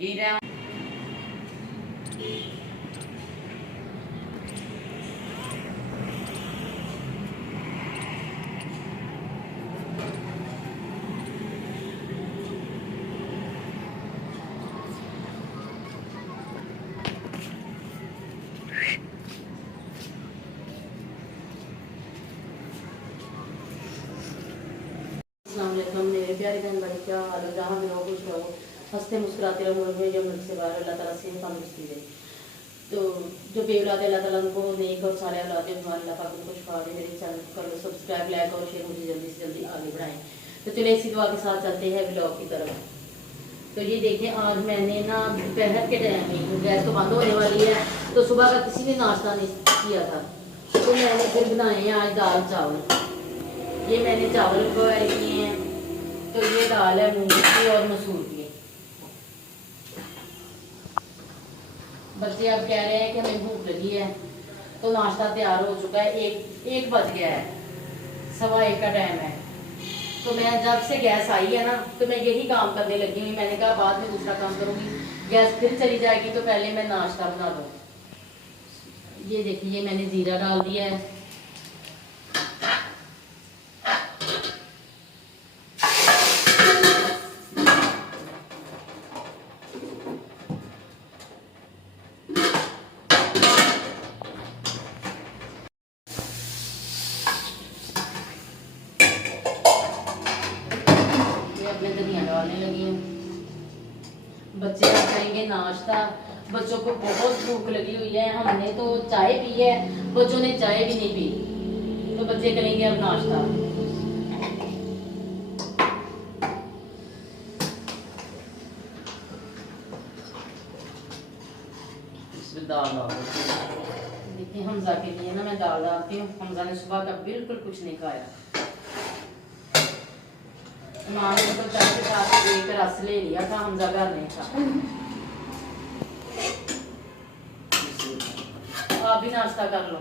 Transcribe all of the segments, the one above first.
हीरा मेरे प्यारे बहन भाई, क्या हाल है? जहाँ भी रहो खुश रहो, हंसते मुस्कुराते रहो, मुझे जो मुझसे बाहर अल्लाह ताला से तंदुरुस्ती दे। तो जो बेऔलाद अल्लाह ताला उनको नेक और सारे औलाद अल्लाह पाक उनको शिफा दे। मेरे चैनल को कर लो सब्सक्राइब, लाइक और शेयर, मुझे जल्दी से जल्दी आगे बढ़ाएं। तो चलिए इसी दुआ के साथ चलते हैं ब्लॉग की तरफ। तो ये देखें, आज मैंने ना दोपहर के टाइम में गैस तो बंद होने वाली है, तो सुबह का किसी ने नाश्ता नहीं किया था, तो मैंने फिर बनाए हैं आज दाल चावल। ये मैंने चावल बॉयल किए हैं, तो ये दाल है मूंग की और मसूर की। बच्चे अब कह रहे हैं कि हमें भूख लगी है, तो नाश्ता तैयार हो चुका है। एक बज गया है, 1:15 का टाइम है। तो मैं जब से गैस आई है ना, तो मैं यही काम करने लगी हुई। मैंने कहा बाद में दूसरा काम करूंगी, गैस फिर चली जाएगी, तो पहले मैं नाश्ता बना दूँ। ये देखिए, मैंने जीरा डाल दिया है, अपने धनिया डालने लगी हूँ। बच्चे अब खाएंगे नाश्ता। बच्चों को बहुत भूख लगी हुई है। हमने तो चाय पी है, बच्चों ने चाय भी नहीं पी, तो बच्चे करेंगे अब नाश्ता। इसमें दाल डाल देखिए, हमजा के लिए ना मैं दाल डालती हूँ। हमजा ने सुबह का बिल्कुल कुछ नहीं खाया। माँ ने तो चाय के साथ एक रस ले लिया था, हमजा घर नहीं था। आप भी नाश्ता कर लो।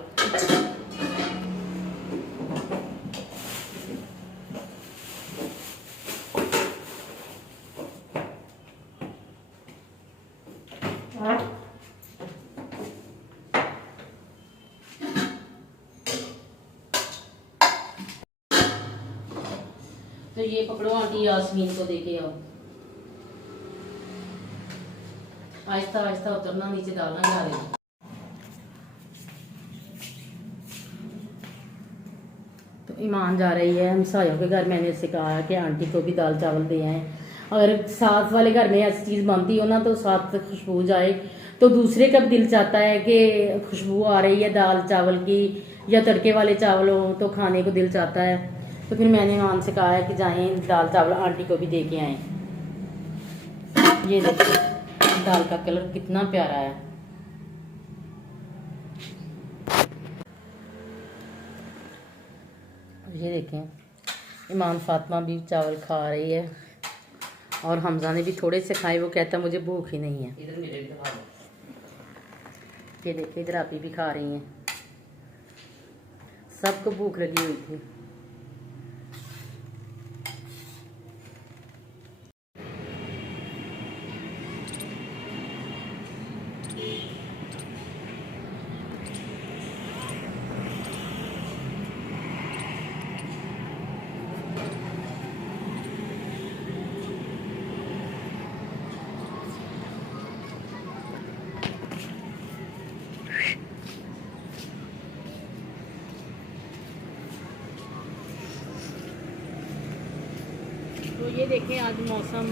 तो ये पकड़ो आंटी यास्मीन को देके आओ। आहिस्ता आहिस्ता उतरना, नीचे डालना जा रही। तो ईमान जा रही है हमसायों के घर। मैंने उससे कहा कि आंटी को भी दाल चावल दे आए। अगर साथ वाले घर में ऐसी चीज़ बनती हो ना, तो साथ खुशबू जाए, तो दूसरे का भी दिल चाहता है कि खुशबू आ रही है दाल चावल की, या तड़के वाले चावल हो तो खाने को दिल चाहता है। तो फिर मैंने ईमान से कहा है कि जाएं दाल चावल आंटी को भी दे के आएँ। ये देखिए, दाल का कलर कितना प्यारा है। ये देखें, ईमान फातिमा भी चावल खा रही है, और हमजा ने भी थोड़े से खाए। वो कहता मुझे भूख ही नहीं है। इधर मेरे भी खा लो। ये देखिए, इधर आप भी खा रही हैं। सबको भूख लगी हुई थी। तो ये देखें, आज मौसम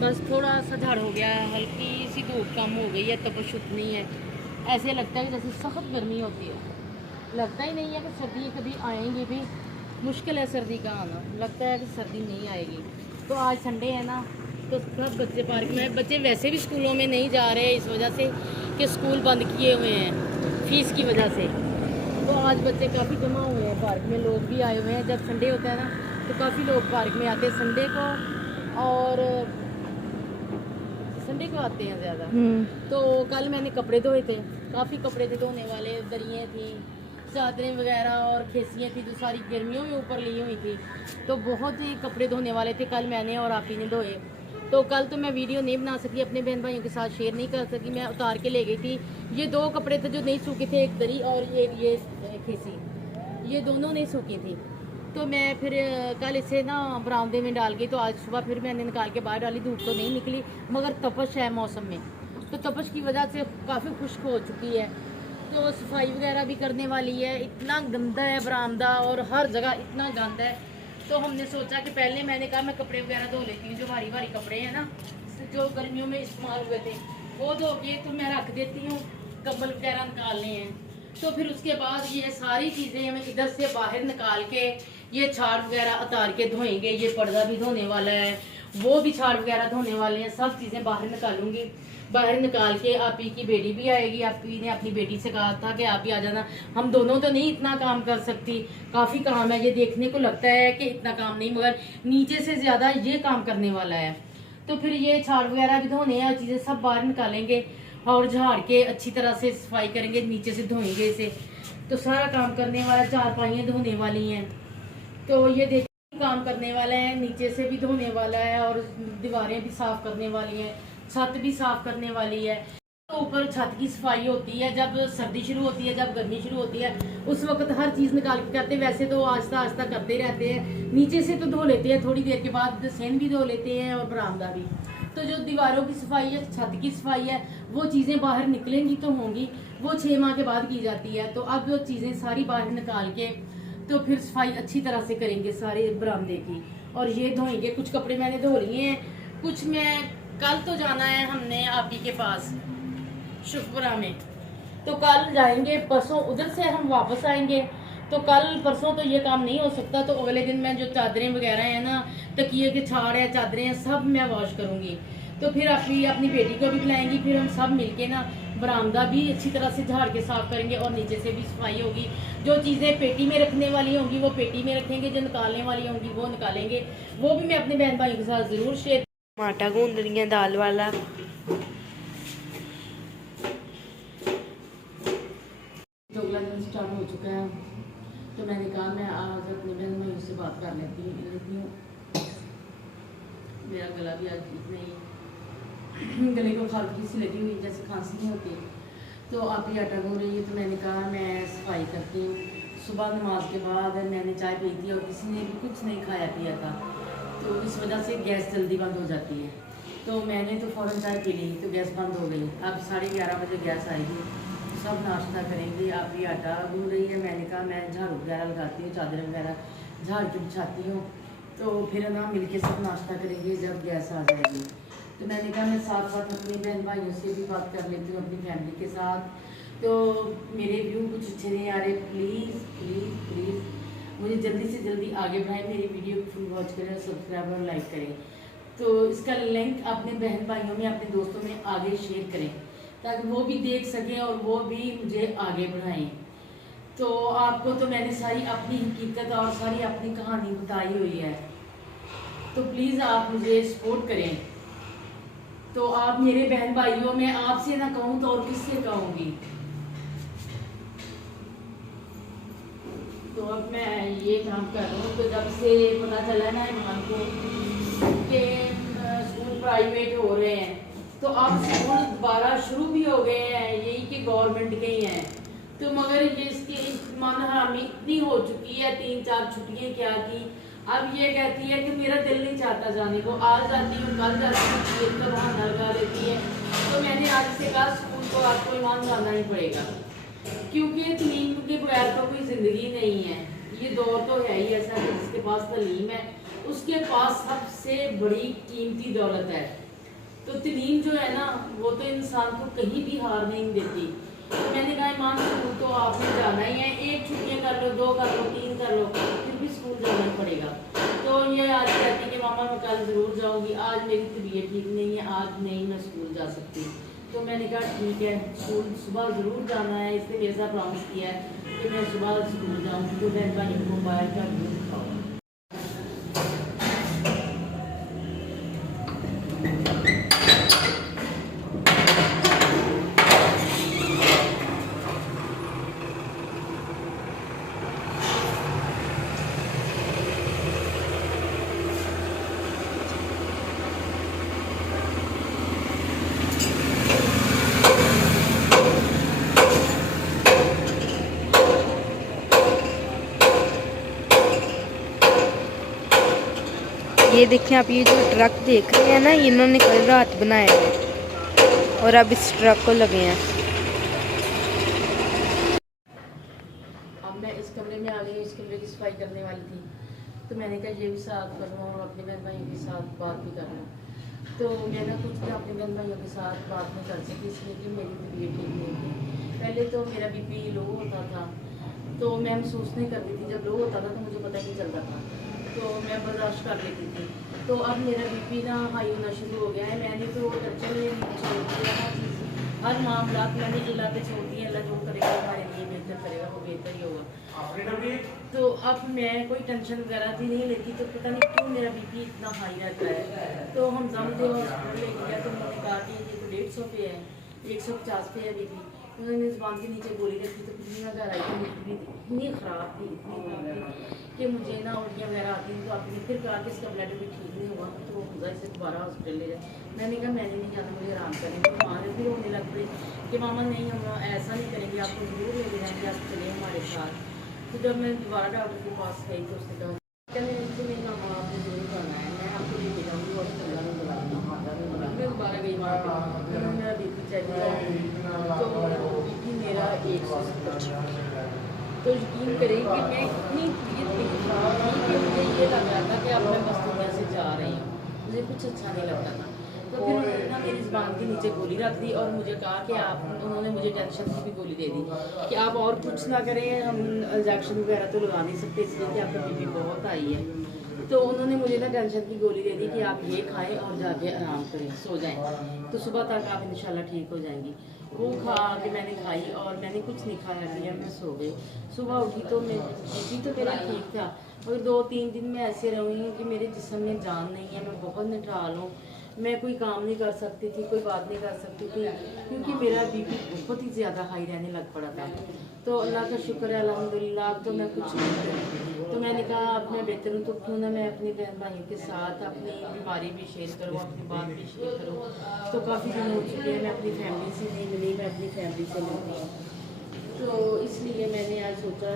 बस थोड़ा सा झाड़ हो गया है, हल्की सी धूप कम हो गई है, तपश उतनी है। ऐसे लगता है कि जैसे सख्त गर्मी होती है। लगता ही नहीं है कि सर्दी कभी आएंगी भी। मुश्किल है सर्दी का आना, लगता है कि सर्दी नहीं आएगी। तो आज संडे है ना, तो सब बच्चे पार्क में। बच्चे वैसे भी स्कूलों में नहीं जा रहे इस वजह से कि स्कूल बंद किए हुए हैं फीस की वजह से। तो आज बच्चे काफ़ी जमा हुए हैं पार्क में, लोग भी आए हुए हैं। जब संडे होता है ना, तो काफ़ी लोग पार्क में आते हैं संडे को, और संडे को आते हैं ज़्यादा। तो कल मैंने कपड़े धोए थे, काफ़ी कपड़े थे धोने वाले। दरियाँ थी, चादरें वगैरह और खेसियाँ थी, जो सारी गर्मियों में ऊपर ली हुई थी। तो बहुत ही कपड़े धोने वाले थे, कल मैंने और आपी ने धोए। तो कल तो मैं वीडियो नहीं बना सकी, अपने बहन भाइयों के साथ शेयर नहीं कर सकी, मैं उतार के ले गई थी। ये 2 कपड़े थे जो नहीं सूखे थे, एक दरी और ये खीसी, ये दोनों नहीं सूखी थी। तो मैं फिर कल इसे ना बरामदे में डाल गई। तो आज सुबह फिर मैंने निकाल के बाहर डाली। धूप तो नहीं निकली मगर तपश है मौसम में, तो तपश की वजह से काफ़ी खुश्क हो चुकी है। तो सफाई वगैरह भी करने वाली है। इतना गंदा है बरामदा और हर जगह इतना गंद है। तो हमने सोचा कि पहले मैंने कहा मैं कपड़े वगैरह धो लेती हूँ, जो भारी भारी कपड़े हैं ना जो गर्मियों में इस्तेमाल हुए थे वो धो के तो मैं रख देती हूँ, कंबल वगैरह निकालने हैं। तो फिर उसके बाद ये सारी चीज़ें हमें इधर से बाहर निकाल के ये छाड़ वगैरह उतार के धोएंगे। ये पर्दा भी धोने वाला है, वो भी छाड़ वगैरह धोने वाले हैं, सब चीज़ें बाहर निकालूंगी। बाहर निकाल के आप ही की बेटी भी आएगी। आप ही ने अपनी बेटी से कहा था कि आप ही आ जाना। हम दोनों तो नहीं इतना काम कर सकती, काफ़ी काम है। ये देखने को लगता है कि इतना काम नहीं, मगर नीचे से ज़्यादा ये काम करने वाला है। तो फिर ये छाड़ वगैरह भी धोने हैं, चीज़ें सब बाहर निकालेंगे और झाड़ के अच्छी तरह से सफाई करेंगे, नीचे से धोएंगे इसे। तो सारा काम करने वाला, चारपाइयाँ धोने वाली हैं, तो ये देखिए काम करने वाला है, नीचे से भी धोने वाला है और दीवारें भी साफ करने वाली हैं, छत भी साफ करने वाली है। तो ऊपर छत की सफाई होती है जब सर्दी शुरू होती है, जब गर्मी शुरू होती है, उस वक्त हर चीज़ निकाल के करते हैं। वैसे तो आहिस्ता आहिस्ता करते रहते हैं, नीचे से तो धो लेते हैं, थोड़ी देर के बाद सेन भी धो लेते हैं और बरामदा भी। तो जो दीवारों की सफाई है, छत की सफाई है, वो चीज़ें बाहर निकलेंगी तो होंगी, वो 6 माह के बाद की जाती है। तो अब वो चीज़ें सारी बाहर निकाल के तो फिर सफाई अच्छी तरह से करेंगे सारे बरामदे की और ये धोएंगे। कुछ कपड़े मैंने धो लिए हैं, कुछ मैं कल तो जाना है हमने आप ही के पास शुक्रपुरा में, तो कल जाएंगे, परसों उधर से हम वापस आएंगे। तो कल परसों तो ये काम नहीं हो सकता, तो अगले दिन मैं जो चादरें वगैरह हैं ना, तकिए के छाड़ है, चादरें हैं, सब मैं वॉश करूँगी। तो फिर अपनी बेटी को भी बुलाएंगी, फिर हम सब मिलके ना बरामदा भी अच्छी तरह से झाड़ के साफ करेंगे और नीचे से भी सफाई होगी। जो चीज़ें पेटी में रखने वाली होंगी वो पेटी में रखेंगे, जो निकालने वाली होंगी वो निकालेंगे। वो भी मैं अपने बहन भाइयों के साथ ज़रूर शेयर। आटा गूंद रही है दाल वाला। चोगला दिन स्टार्ट हो चुका है, तो मैंने कहा मैं आज अपने बहन भाइयों से बात कर लेती हूँ। मेरा गला भी आज ठीक नहीं, गले को खालकी सी लगी हुई, जैसे खांसी नहीं होती। तो आप ही आटा गूंद रही है, तो मैंने कहा मैं सफाई करती हूँ। सुबह नमाज के बाद मैंने चाय पी थी और किसी ने भी कुछ नहीं खाया पिया था, तो इस वजह से गैस जल्दी बंद हो जाती है। तो मैंने तो फ़ौरन चाय पी ली, तो गैस बंद हो गई। अब 11:30 बजे गैस आएगी, सब नाश्ता करेंगे। आप ही आटा गूंद रही है, मैंने कहा मैं झाड़ू वगैरह लगाती हूँ, चादर वगैरह झाड़ के बिछाती हूँ, तो फिर ना मिलके सब नाश्ता करेंगे जब गैस आ जाएगी। तो मैंने कहा मैं साथ साथ अपनी बहन भाइयों से भी बात कर लेती हूँ, अपनी फैमिली के साथ। तो मेरे व्यू कुछ अच्छे नहीं आ रहे, प्लीज़ प्लीज़ प्लीज़ मुझे जल्दी से जल्दी आगे बढ़ाएं, मेरी वीडियो को फुल वॉच करें, सब्सक्राइब और लाइक करें। तो इसका लिंक अपने बहन भाइयों में, अपने दोस्तों में आगे शेयर करें, ताकि वो भी देख सकें और वो भी मुझे आगे बढ़ाएं। तो आपको तो मैंने सारी अपनी हकीकत और सारी अपनी कहानी बताई हुई है, तो प्लीज़ आप मुझे सपोर्ट करें। तो आप मेरे बहन भाइयों, मैं आपसे ना कहूँ तो और किससे कहूँगी। तो अब मैं ये काम कर रहा हूँ। तो जब से पता चला ना ईमान को कि स्कूल प्राइवेट हो रहे हैं, तो अब स्कूल दोबारा शुरू भी हो गए हैं, यही कि गवर्नमेंट के ही हैं। तो मगर ये इसकी मानहानि इतनी हो चुकी है, 3-4 छुट्टियाँ क्या की, अब ये कहती है कि मेरा दिल नहीं चाहता जाने को, आज जाती हूँ कल जाती हूँ, खेत का बहाना लगा देती है। तो मैंने आज से कहा स्कूल को आपको ईमान जाना ही पड़ेगा, क्योंकि तलीम के बगैर तो कोई ज़िंदगी नहीं है। ये दौर तो है ही ऐसा कि जिसके पास तलीम है उसके पास सबसे बड़ी कीमती दौलत है। तो तलीम जो है ना, वो तो इंसान को कहीं भी हार नहीं देती। तो मैंने कहा ईमान स्कूल तो आपने जाना ही है, 1 छुट्टियाँ कर लो, 2 कर लो, 3 कर लो, फिर भी स्कूल जाना ही पड़ेगा। तो ये आज कहती कि मामा मैं कल ज़रूर जाऊँगी, आज मेरी तबीयत ठीक नहीं है, आज नहीं मैं स्कूल जा सकती। तो मैंने कहा ठीक है, स्कूल सुबह ज़रूर जाना है, इसने मेरे साथ प्रॉमिस किया है कि मैं सुबह स्कूल जाऊँगी। तो बहन भाइयों को बाहर का व्यू दिखाओ। ये देखिए आप, ये जो ट्रक देख रहे हैं ना, इन्होंने कल रात बनाया है और अब इस ट्रक को लगे हैं। अब मैं इस कमरे में आ गई, इस कमरे की सफाई करने वाली थी, तो मैंने कहा ये भी साथ कर लूँ और अपने बहन भाइयों के साथ बात भी कर लूँ। तो मैं ना कुछ अपने बहन भाइयों के साथ बात नहीं कर सकी, इसलिए कि मेरी तबीयत ठीक नहीं थी। पहले तो मेरा बीपी लो होता था, तो मैं महसूस नहीं करती थी। जब लो होता था तो मुझे पता नहीं चलता था, तो मैं बर्दाश्त कर लेती थी। तो अब मेरा बीपी ना हाई होना शुरू हो गया है। मैंने तो टेंशन छोड़ दिया, हर मामला मैंने अल्लाह पे छोड़ दिया। अल्लाह जो करेगा हमारे लिए बेहतर करेगा, वो बेहतर ही होगा। तो अब मैं कोई टेंशन वगैरह भी नहीं लेती, तो पता नहीं क्यों मेरा बीपी इतना हाई रहता है। तो हमजा मुझे हॉस्पिटल ले गया, तो उन्होंने कहा कि ये तो 150 पे है, 150 पे है बीपी। उन्होंने ज़ुबान के नीचे गोली रखी, तो फिर मैं घर आई तो मेरी तबीयत इतनी ख़राब थी कि मुझे ना उल्टियाँ वगैरह आती थी। तो आपने फिर कहा कि इसका ब्लड भी ठीक नहीं हुआ, तो हमजा इसे दोबारा हॉस्पिटल ले जाए। मैंने कहा मैंने नहीं जाना, मुझे आराम करें। तो माँ ने भी रोने लग पड़ी कि मामा नहीं, हम ऐसा नहीं करेंगे, आपको ज़रूर ले जाएंगे, आप चले हमारे साथ। तो जब मैं दोबारा डॉक्टर के पास गई तो उसने कहा कहने नहीं मामा आपने जरूर करना है, मैं आपको लेके जाऊँगी और चला नहीं बुलाऊँगी। मैं दोबारा गई वहाँ पर, उन्होंने मेरा बीपी चेक किया, तो बीपी मेरा 170। तो यकीन करें कि मैं इतनी तबीयत खराब थी कि मुझे ये लग रहा था कि अब मैं बस दुनिया से जा रही हूँ, मुझे कुछ अच्छा नहीं लगता था। तो फिर उन्होंने ना मेरी ज़ुबान के नीचे गोली रख दी और मुझे कहा कि आप, उन्होंने मुझे टेंशन की भी गोली दे दी कि आप और कुछ ना करें, हम इंजेक्शन वगैरह तो लगा नहीं सकते इसलिए कि आपका बीपी बहुत आई है। तो उन्होंने मुझे ना टेंशन की गोली दे दी कि आप ये खाएं और जाके आराम करें, सो जाएं, तो सुबह तक आप इंशाल्लाह ठीक हो जाएंगी। वो खा के मैंने खाई और मैंने कुछ नहीं खाया पिया, मैं सो गई। सुबह उठी तो मैं बीपी तो मेरा ठीक था, मगर 2-3 दिन में ऐसे रही हूँ कि मेरे जिस्म में जान नहीं है, मैं बहुत निठाल हूँ, मैं कोई काम नहीं कर सकती थी, कोई बात नहीं कर सकती थी, क्योंकि मेरा बीपी बहुत ही ज़्यादा हाई रहने लग पड़ा था। तो अल्लाह का शुक्र है अल्हम्दुलिल्लाह, अब तो मैं कुछ नहीं करती। तो मैंने कहा अब मैं बेहतर हूँ, तो क्यों ना मैं अपनी बहन भाइयों के साथ अपनी बीमारी भी शेयर करूँ, अपनी बात भी शेयर करूँ। तो काफ़ी दिन हो चुके हैं मैं अपनी फैमिली से नहीं मिली, मैं अपनी फैमिली से मिलती हूँ। तो इसलिए मैंने आज सोचा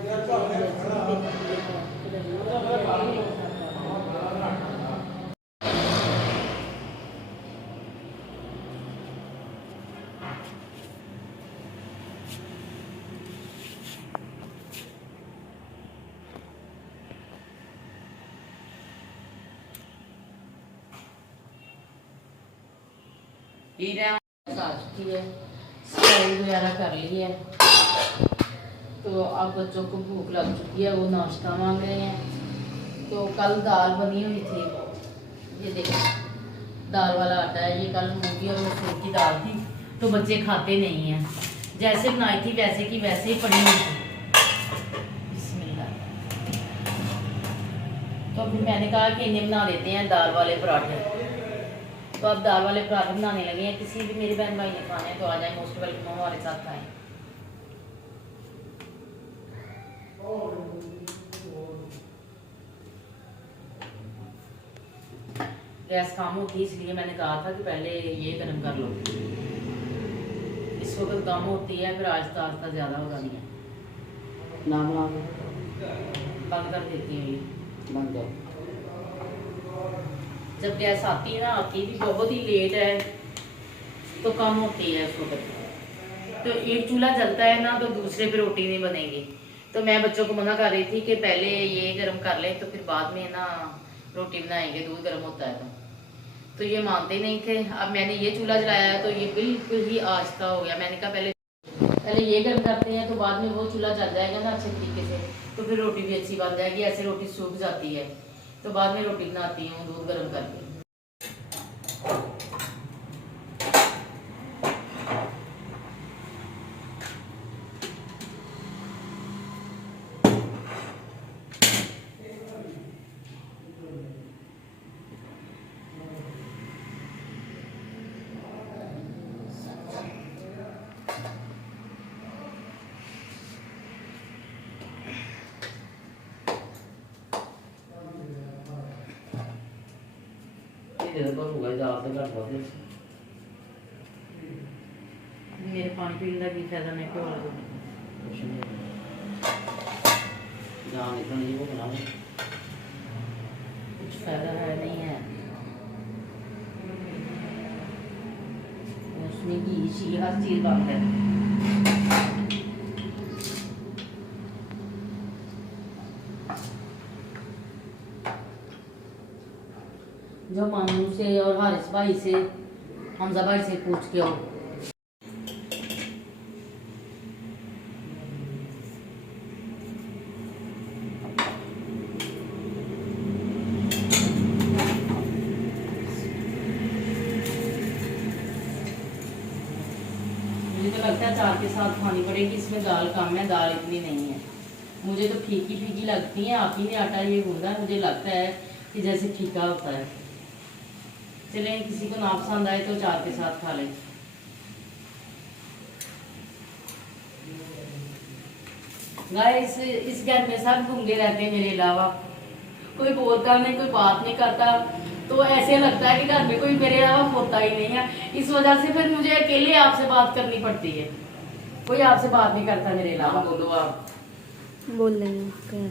की है, सफाई वगैरह कर ली है। तो अब बच्चों को भूख लग चुकी है, वो नाश्ता मांग रहे हैं। तो कल दाल बनी हुई थी, ये देखो दाल वाला आटा है, ये कल मूंगी और मसूर की दाल थी, तो बच्चे खाते नहीं हैं। जैसे बनाई थी वैसे की वैसे ही पड़ी हुई थी। बिस्मिल्लाह। तो फिर मैंने कहा कि इन्हें बना देते हैं दाल वाले पराठे। तो अब दाल वाले पराठे बनाने लगे हैं। किसी भी मेरे बहन भाई ने खाने हैं तो आ जाए, मोस्ट वेलकम, हमारे साथ खाएं। गैस काम होती है, इसलिए मैंने कहा था कि पहले ये गर्म कर लो। इस वक्त कम होती है, फिर आहिस्ता आहिस्ता ज़्यादा हो जाती है। नाम बंद कर देती हूँ ये। बंद कर। जब गैस आती है ना, आती भी बहुत ही लेट है, तो कम होती है उस वक्त। तो एक चूल्हा जलता है ना, तो दूसरे पे रोटी नहीं बनेगी। तो मैं बच्चों को मना कर रही थी कि पहले ये गर्म कर ले, तो फिर बाद में ना रोटी बनाएंगे, दूध गर्म होता है। तो ये मानते नहीं थे। अब मैंने ये चूल्हा जलाया है, तो ये बिल्कुल ही आहिस्ता हो गया। मैंने कहा पहले ये गर्म करते हैं, तो बाद में वो चूल्हा जल जाएगा ना अच्छे तरीके से, तो फिर रोटी भी अच्छी बन जाएगी। ऐसे रोटी सूख जाती है, तो बाद में रोटी बनाती हूँ दूध गर्म करके। मेरे पानी पीने का की फायदा नहीं को वाला जहाँ निकलनी वो बनाओ। कुछ फायदा है नहीं है। उसमें घी शी हर चीज बंद है। जो मामू से और हारिस भाई से, हमजा भाई से पूछ के आओ। मुझे तो लगता है अचार के साथ खानी पड़ेगी। इसमें दाल कम है, दाल इतनी नहीं है। मुझे तो फीकी फीकी लगती है। आप ही ने आटा ये गूंदा है, मुझे लगता है कि जैसे फीका होता है। चलें, किसी को ना पसंद आए तो अचार के साथ खा लें। गाइस, इस घर में सब गूंगे रहते हैं मेरे अलावा। कोई बोलता नहीं, कोई बात नहीं करता। तो ऐसे लगता है कि घर में कोई मेरे अलावा होता ही नहीं है। इस वजह से फिर मुझे अकेले आपसे बात करनी पड़ती है। कोई आपसे बात नहीं करता मेरे अलावा। बोलो आप। बोल रही हूँ क्या?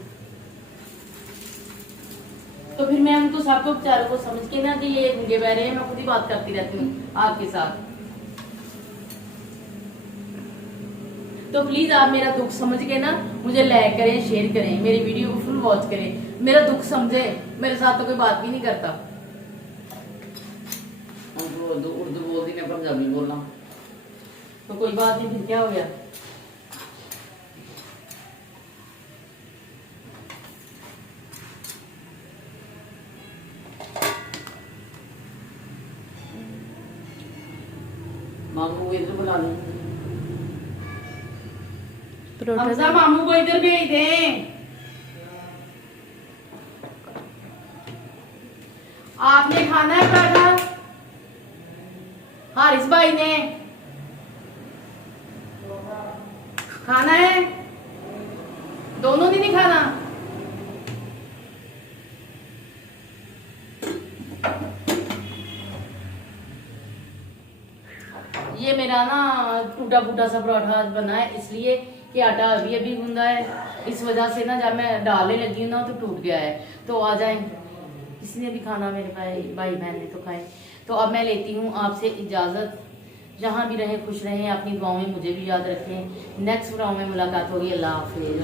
तो फिर मैं उनको सबको बेचारों को समझ के ना कि ये गूंगे बहरे हैं, मैं खुद ही बात करती रहती हूँ आपके साथ। तो प्लीज आप मेरा दुख समझ के ना मुझे लाइक करें, शेयर करें, मेरी वीडियो को फुल वॉच करें, मेरा दुख समझे। मेरे साथ तो कोई बात भी नहीं करता। उर्दू बोलती ने पंजाबी बोलना तो कोई बात नहीं, फिर क्या हो गया। मामू इधर बुला लो। हमजा मामू को इधर भेज दें। आपने खाना है पराठा? हारिस भाई ने खाना है? दोनों ने नहीं खाना? ये मेरा ना टूटा फूटा सा पराठा बना है, इसलिए कि आटा अभी अभी गूंदा है। इस वजह से ना जब मैं डालने लगी हूँ ना तो टूट गया है। तो आ जाए, किसी ने भी खाना, मेरे भाई बहन ने तो खाए। तो अब मैं लेती हूँ आपसे इजाज़त। जहाँ भी रहें खुश रहें, अपनी दुआओं में मुझे भी याद रखें। नेक्स्ट व्लॉग में मुलाकात होगी। अल्लाह हाफिज़।